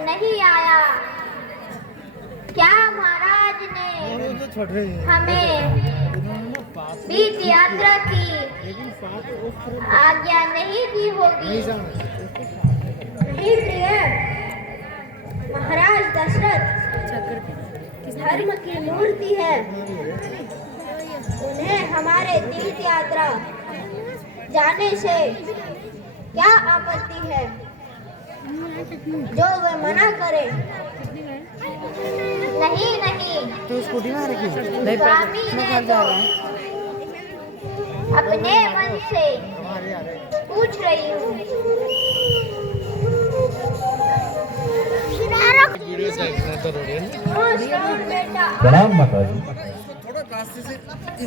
नहीं आया। क्या महाराज ने हमें तीर्थ यात्रा की आज्ञा नहीं दी होगी? नहीं प्रिय, महाराज दशरथ धर्म की मूर्ति है। उन्हें हमारे तीर्थ यात्रा जाने से क्या आपत्ति है? जो वे मना करे। नहीं नहीं, तो स्कूटी में रखी स्वामी ने तो अपने मन से पूछ रही हूँ। प्रणाम माता जी।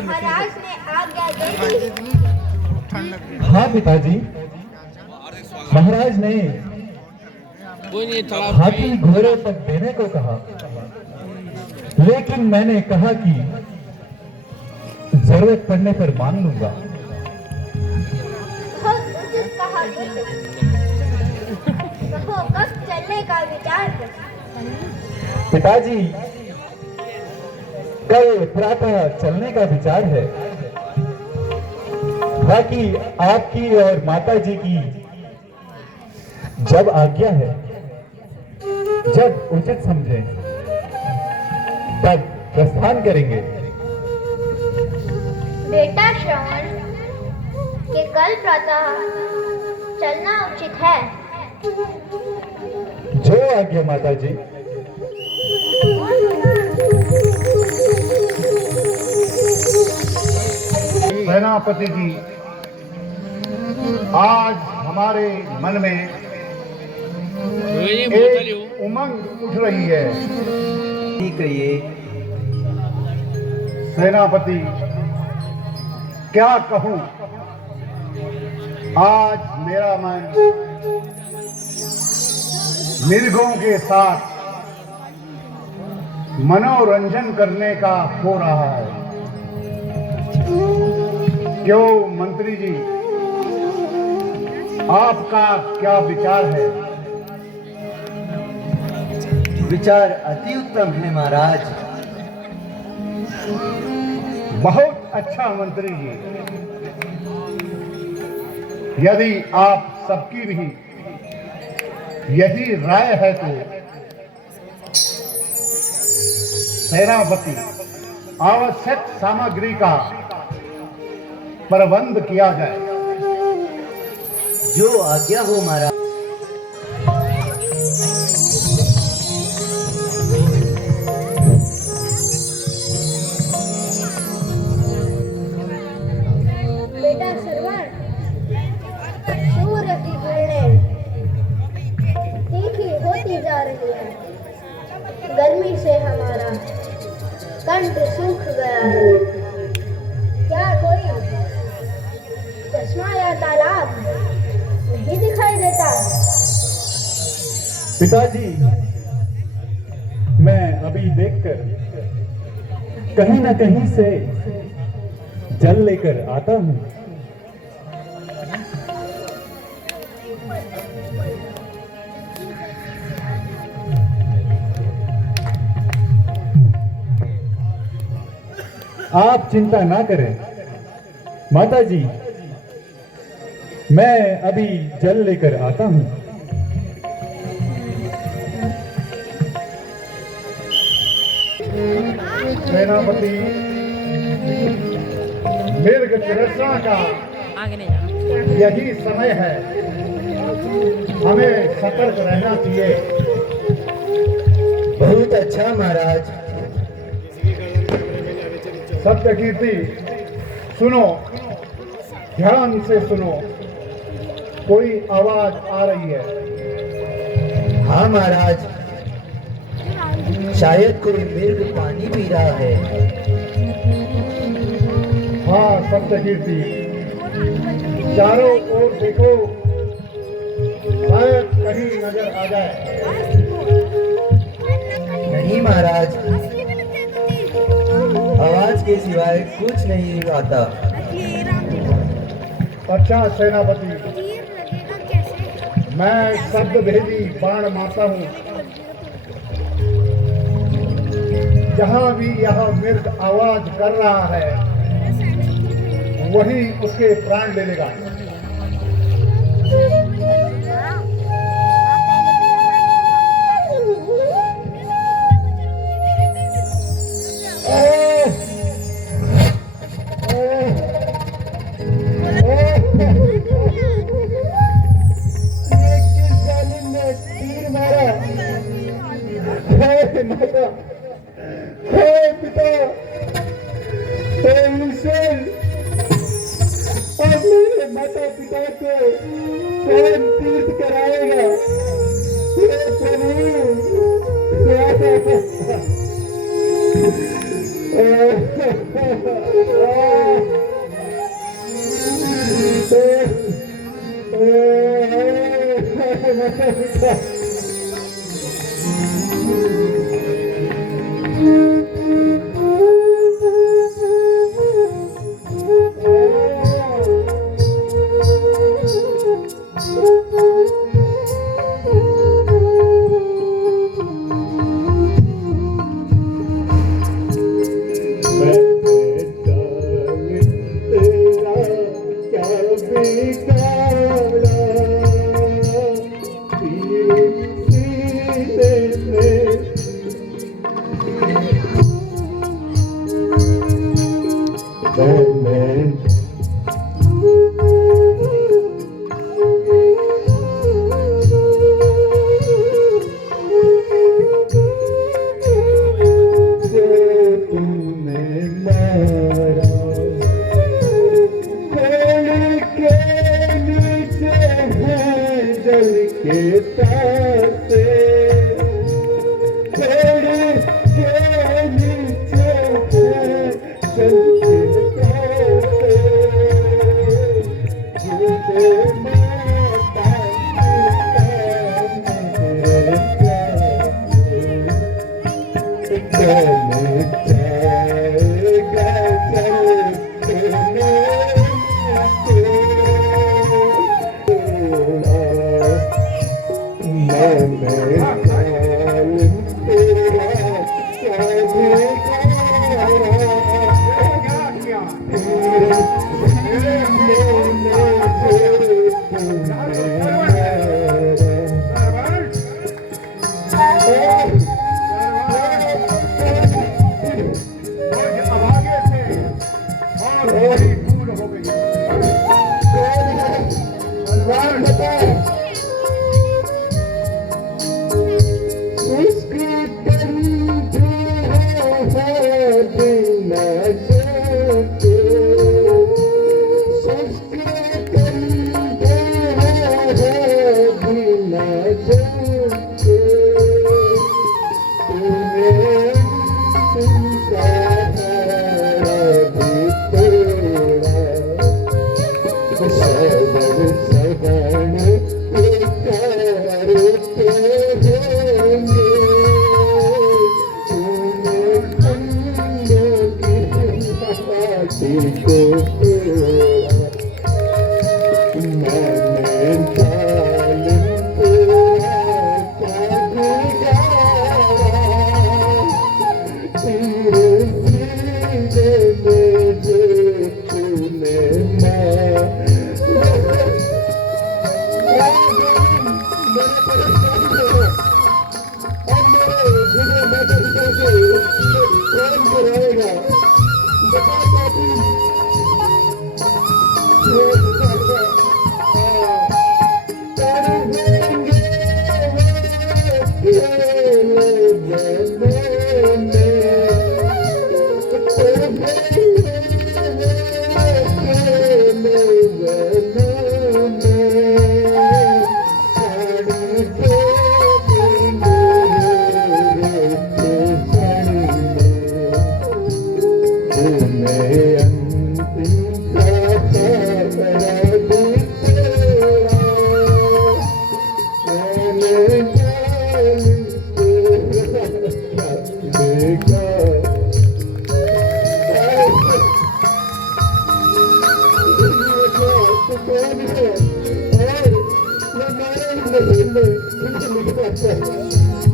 महाराज ने आज्ञा दी। हाँ पिताजी, महाराज ने हाथी घोड़े तक देने को कहा, लेकिन मैंने कहा कि जरूरत पड़ने पर मान लूंगा। बहुत उचित कहा। कहो कब चलने का विचार है? पिताजी, कल प्रातः चलने का विचार है, बाकी आपकी और माता जी की जब आज्ञा है, जब उचित समझे तब प्रस्थान करेंगे। बेटा श्रवण के कल प्रातः चलना उचित है। जो आज्ञा माता जी। सेनापति जी, आज हमारे मन में एक उमंग उठ रही है। कहिए सेनापति, क्या कहूं, आज मेरा मन मृगों के साथ मनोरंजन करने का हो रहा है। क्यों मंत्री जी, आपका क्या विचार है? विचार अति उत्तम है महाराज। बहुत अच्छा मंत्री जी। यदि आप सबकी भी यही राय है तो सेनापति आवश्यक सामग्री का प्रबंध किया जाए। जो आज्ञा हो महाराज। बेटा श्रवण, सूर्य की किरणें तीखी होती जा रही है। गर्मी से हमारा कंठ सूख गया है। क्या कोई चश्मा या तालाब नहीं दिखाई देता? पिताजी, मैं अभी देखकर कहीं ना कहीं से जल लेकर आता हूं। आप चिंता ना करें माता जी, मैं अभी जल लेकर आता हूं। सेनापति, मृग चिकित्सा का यही समय है। हमें सतर्क रहना चाहिए। बहुत अच्छा महाराज। सत्यकीर्ति, सुनो, ध्यान से सुनो। कोई आवाज आ रही है। हाँ महाराज, शायद कोई मृग पानी पी रहा है। हाँ सत्यकीर्ति, चारों ओर देखो, शायद कहीं नजर आ जाए। नहीं महाराज, आवाज के सिवाय कुछ नहीं आता। अच्छा सेनापति, मैं शब्द भेदी बाण मारता हूँ, जहां भी यह मृग आवाज कर रहा है वही उसके प्राण ले लेगा। तीर मारा, हे माता, हे पिता, हे ईश्वर, अब मेरे माता पिता को कौन तीर्थ कराएगा? हे प्रभु,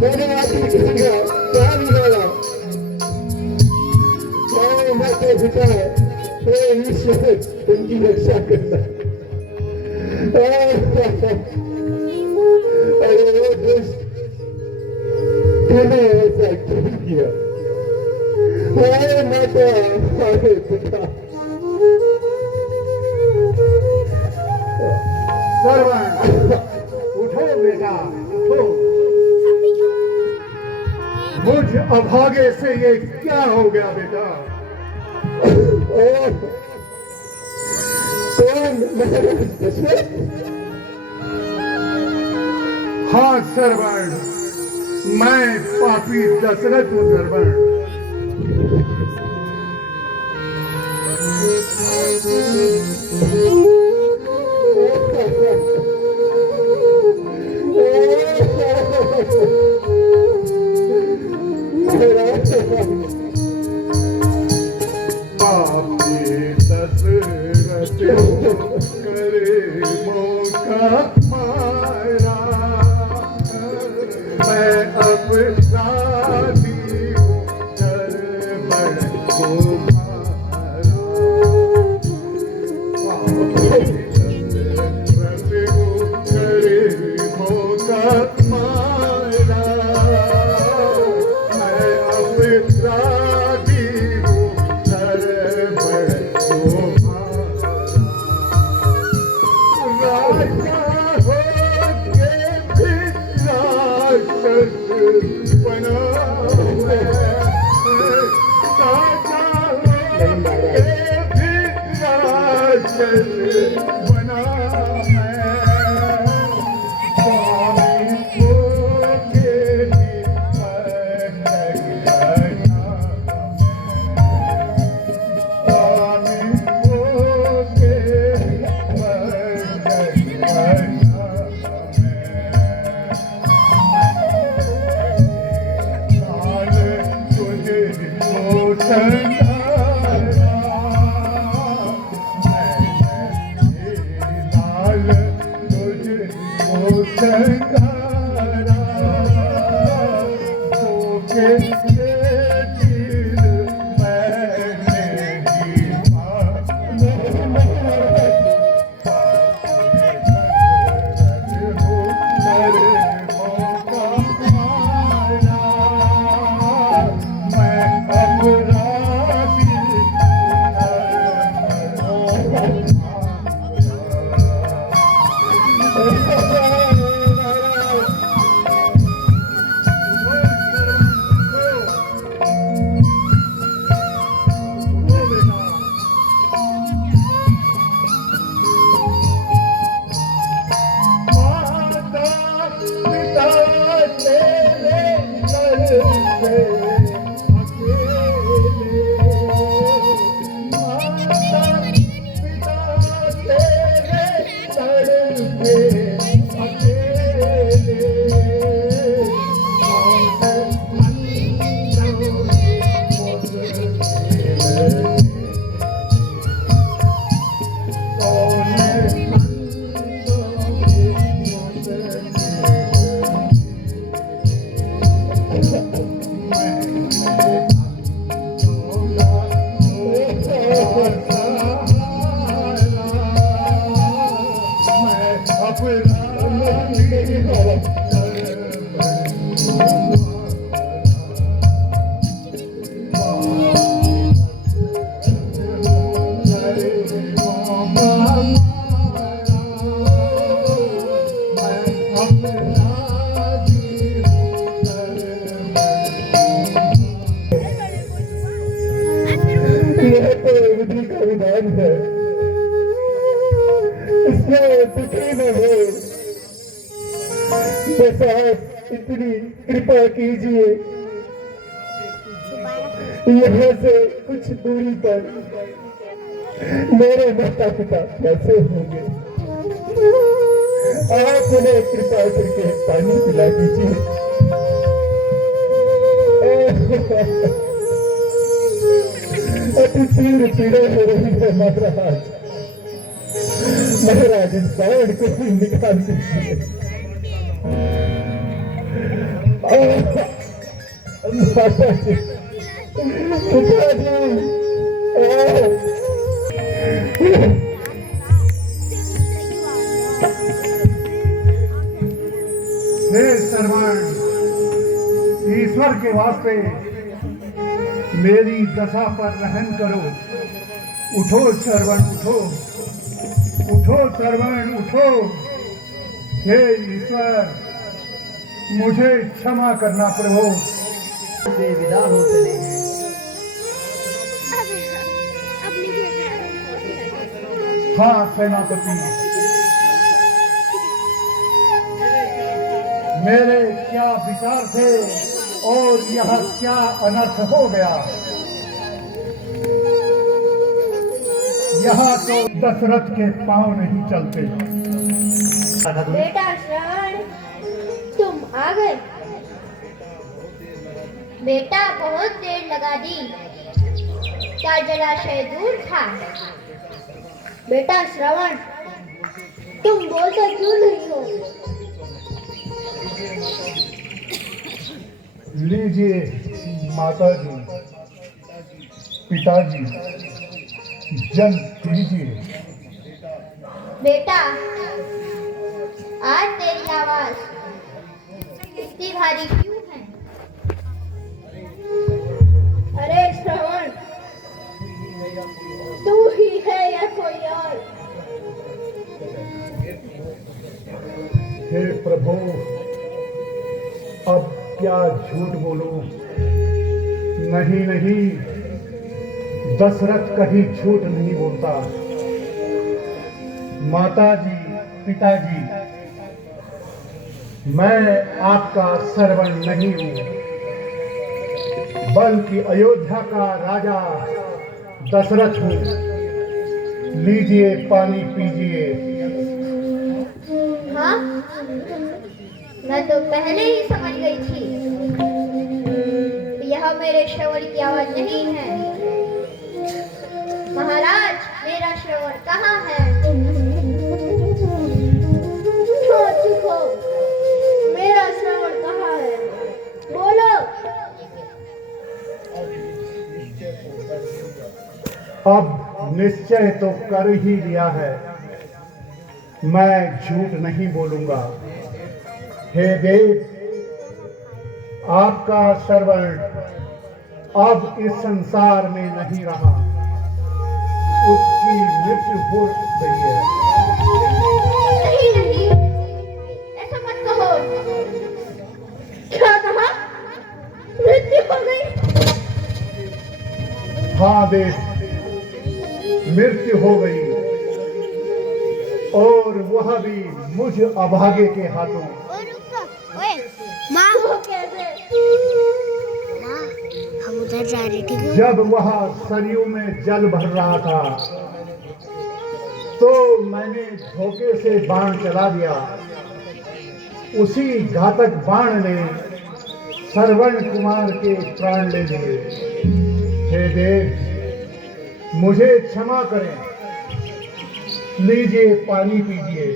मैंने आपकी कहा क्या बिगाड़ा? माता पिता हे ईश्वर उनकी रक्षा करना। अरे वो दुष्ट तूने ऐसा क्यों किया? हाय माता, हाय पिता। सर्वण उठो बेटा, उठो। मुझ अभागे से ये क्या हो गया बेटा? कौन? दशरथ? हाँ सर्वण, मैं पापी दशरथ हूँ सर्वण। पापी दशरथ करे मौका मारा, मैं अब शादी कर बड़ को मारा। पापी दशरथ करे मौका मारा, मैं अब शादी कर बड़ को मारा। राजा होके भी राक्षस बना मैं, राजा होके भी राक्षस बना मैं, स्वामी होके भी भटक गया मैं, स्वामी होके भटक गया मैं। लाल तुझको संधारा, मैंने लाल तुझको संधारा, धोखे से दिल मैंने ही मारा। यह तो विधि का विधान है, इसमें दुखी न हो। बस आप इतनी कृपा कीजिए, यहाँ से कुछ दूरी पर मेरे माता पिता कैसे होंगे, आप उन्हें कृपा करके पानी पिला दीजिए। अति तीव्र पीड़ा हो रही है महाराज, महाराज इस बाण को भी निकाल दीजिए। माताजी, पिताजी, हे श्रवण, ईश्वर के वास्ते मेरी दशा पर रहम करो। उठो श्रवण, उठो, उठो श्रवण, उठो। हे ईश्वर, मुझे क्षमा करना प्रभु। से विदा हो चले हैं। हाँ सेनापति, मेरे क्या विचार थे और यह क्या अनर्थ हो गया। यहाँ तो दशरथ के पांव नहीं चलते। बेटा श्रवण, तुम आ गए। बेटा बहुत देर लगा दी, क्या जलाशय दूर था? बेटा श्रवण, तुम बोलते क्यों नहीं हो? लीजिए माताजी, पिताजी, जल पीजिए। बेटा, आज तेरी आवाज इतनी भारी क्यों है? अरे श्रवण, तू ही है या कोई और? हे प्रभु, अब क्या झूठ बोलूं? नहीं नहीं, दशरथ कहीं झूठ नहीं बोलता। माताजी, पिताजी, मैं आपका श्रवण नहीं हूं, बल्कि अयोध्या का राजा दशरथ हूं। लीजिए पानी पीजिए। हाँ, मैं तो पहले ही समझ गई थी। यह मेरे श्रवण की आवाज नहीं है। महाराज, मेरा श्रवण कहाँ है? हाँ, चुप हो। मेरा श्रवण कहाँ है? बोलो। अब निश्चय तो कर ही लिया है, मैं झूठ नहीं बोलूंगा। हे देव, आपका श्रवण अब इस संसार में नहीं रहा, उसकी मृत्यु हो गई है। नहीं नहीं, ऐसा मत कहो। क्या कहा? मृत्यु हो गई? हाँ देव, मृत्यु हो गई, और वह भी मुझ अभागे के हाथों। माँ, वो कैसे? माँ, हम उधर जा रहे थे। जब वह सरयू में जल भर रहा था, तो मैंने धोखे से बाण चला दिया। उसी घातक बाण ने श्रवण कुमार के प्राण ले लिए। हे देव, मुझे क्षमा करें। लीजिए पानी पीजिए।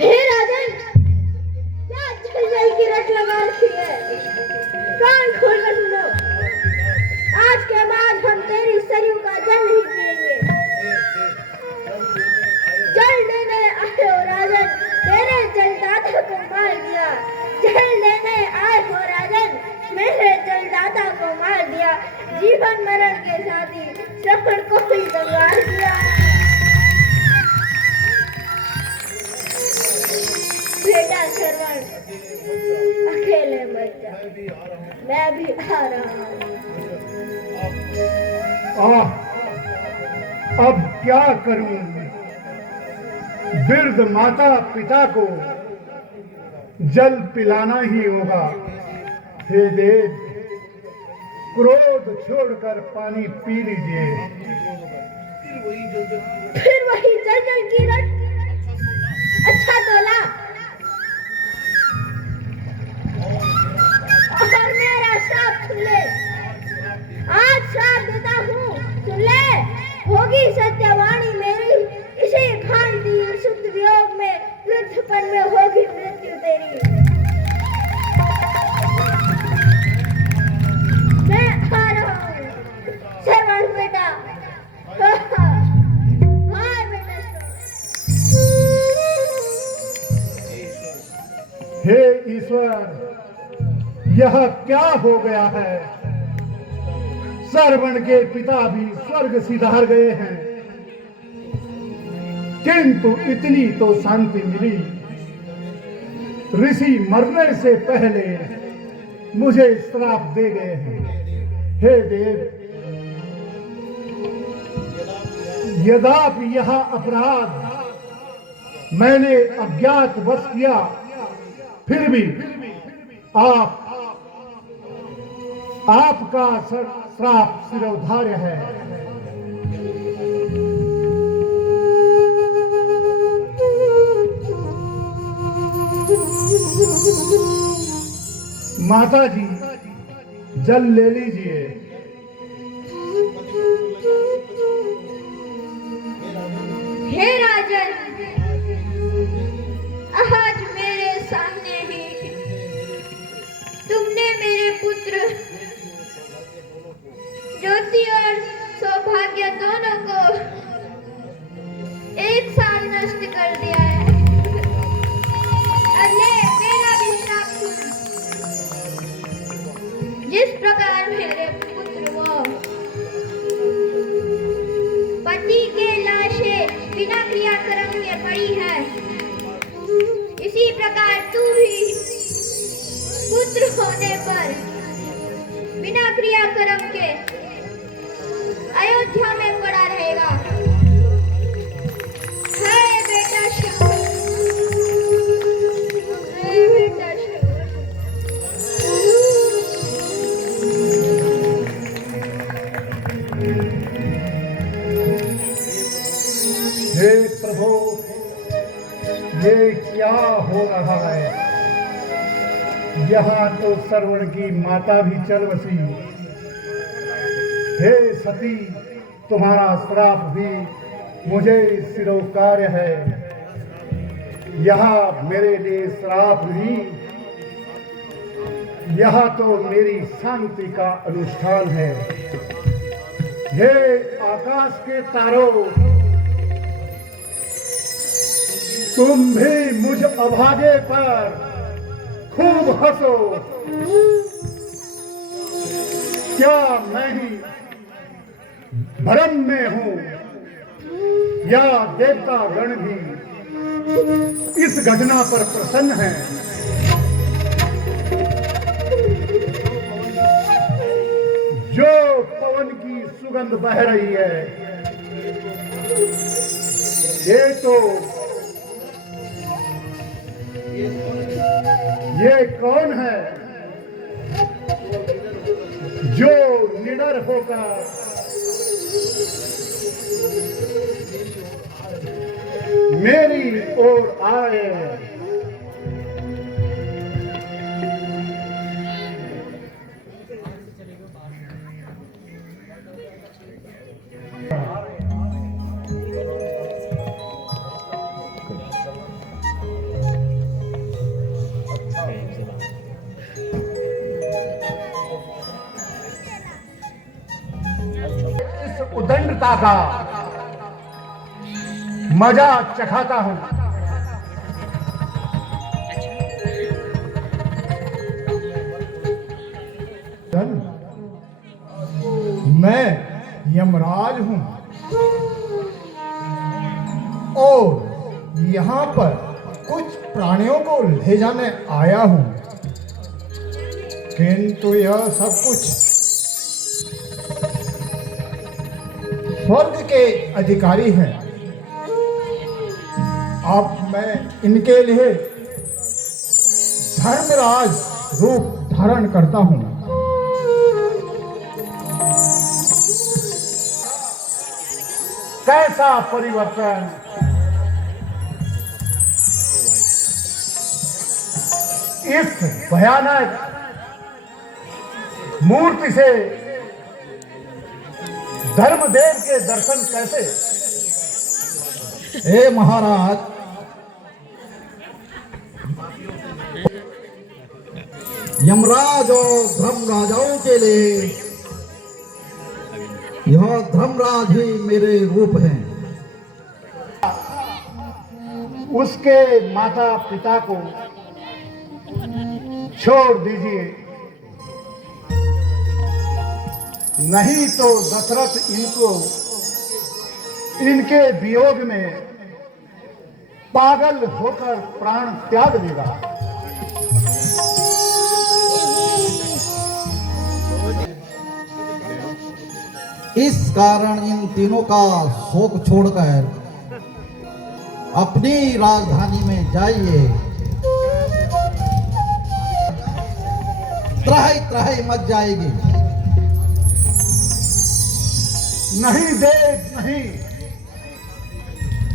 हे राजन, क्या जल की रट लगा रखी है? कान खोल कर सुनो। आज के बाद हम तेरी सरयू का जल नहीं पिएंगे। जल देने आए हो राजन, तेरे जलदाता को मार दिया। जल देने आए हो राजन, मेरे जलदाता को मार दिया। जीवन मरण के साथी श्रवण को ही तो मार दिया। बेटा श्रवण, अकेले मत जा, मैं भी आ रहा हूँ। अब क्या करूं? वृद्ध माता पिता को जल पिलाना ही होगा। हे देव, क्रोध छोड़कर पानी पी लीजिए। फिर वही जल जल की रट। अच्छा तोला, और मेरा श्राप सुन ले। आज श्राप देता हूँ, सुन ले। होगी सत्यवाणी मेरी, इसे भांति शुद्ध वियोग में, वृद्धपन में होगी मृत्यु तेरी। हे ईश्वर, यह क्या हो गया है? श्रवण के पिता भी स्वर्ग सिधार गए हैं, किंतु इतनी तो शांति मिली। ऋषि मरने से पहले मुझे श्राप दे गए हैं। हे देव, यद्यपि यह अपराध मैंने अज्ञात वश किया, फिर भी आपका श्राप शिरोधार्य है। माता जी, जल ले लीजिए। हे राजन, आज मेरे सामने ही तुमने मेरे पुत्र ज्योति और सौभाग्य दोनों को एक साथ नष्ट कर दिया है। अब ले मेरा भी श्राप सुन। जिस प्रकार मेरे पुत्र वो पति के लाशें बिना क्रियाक्रम के पड़ी है, इसी प्रकार तू भी पुत्र होने पर बिना क्रियाक्रम के अयोध्या में पड़ा रहेगा। है बेटा शंकर, है बेटा शंकर। हे प्रभु, ये क्या हो रहा है? यहाँ तो श्रवण की माता भी चल बसी। हे सती, तुम्हारा श्राप भी मुझे शिरोकार्य है। यहाँ मेरे लिए श्राप नहीं, यहाँ तो मेरी शांति का अनुष्ठान है। हे आकाश के तारों, तुम भी मुझ अभागे पर खूब हंसो। क्या मैं ही भ्रम में हूं, या देवता गण भी इस घटना पर प्रसन्न हैं? जो पवन की सुगंध बह रही है, ये कौन है जो निडर होकर मेरी ओर आए? इस उदंडता का मजा चखाता हूं। मैं यमराज हूं और यहाँ पर कुछ प्राणियों को ले जाने आया हूं, किंतु यह सब कुछ स्वर्ग के अधिकारी हैं। अब मैं इनके लिए धर्मराज रूप धारण करता हूं। कैसा परिवर्तन! इस भयानक मूर्ति से धर्मदेव के दर्शन कैसे? हे महाराज, यमराज और धर्मराजाओं के लिए यह धर्मराज ही मेरे रूप हैं। उसके माता पिता को छोड़ दीजिए, नहीं तो दशरथ इनके वियोग में पागल होकर प्राण त्याग देगा। इस कारण इन तीनों का शोक छोड़कर अपनी राजधानी में जाइए। त्राही त्राही मच जाएगी। नहीं देव नहीं,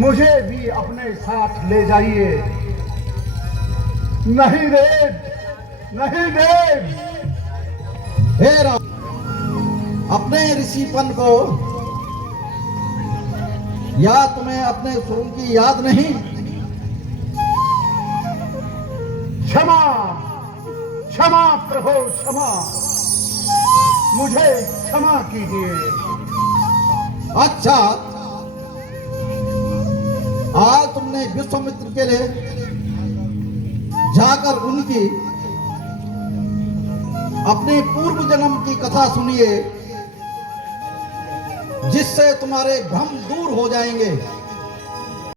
मुझे भी अपने साथ ले जाइए। नहीं देव, नहीं देव। हे राम, अपने ऋषिपन को या तुम्हें अपने स्वरूप की याद नहीं? क्षमा क्षमा प्रभु क्षमा, मुझे क्षमा कीजिए। अच्छा, आज तुमने विश्वामित्र के लिए जाकर उनकी अपने पूर्व जन्म की कथा सुनिए, जिससे तुम्हारे भ्रम दूर हो जाएंगे।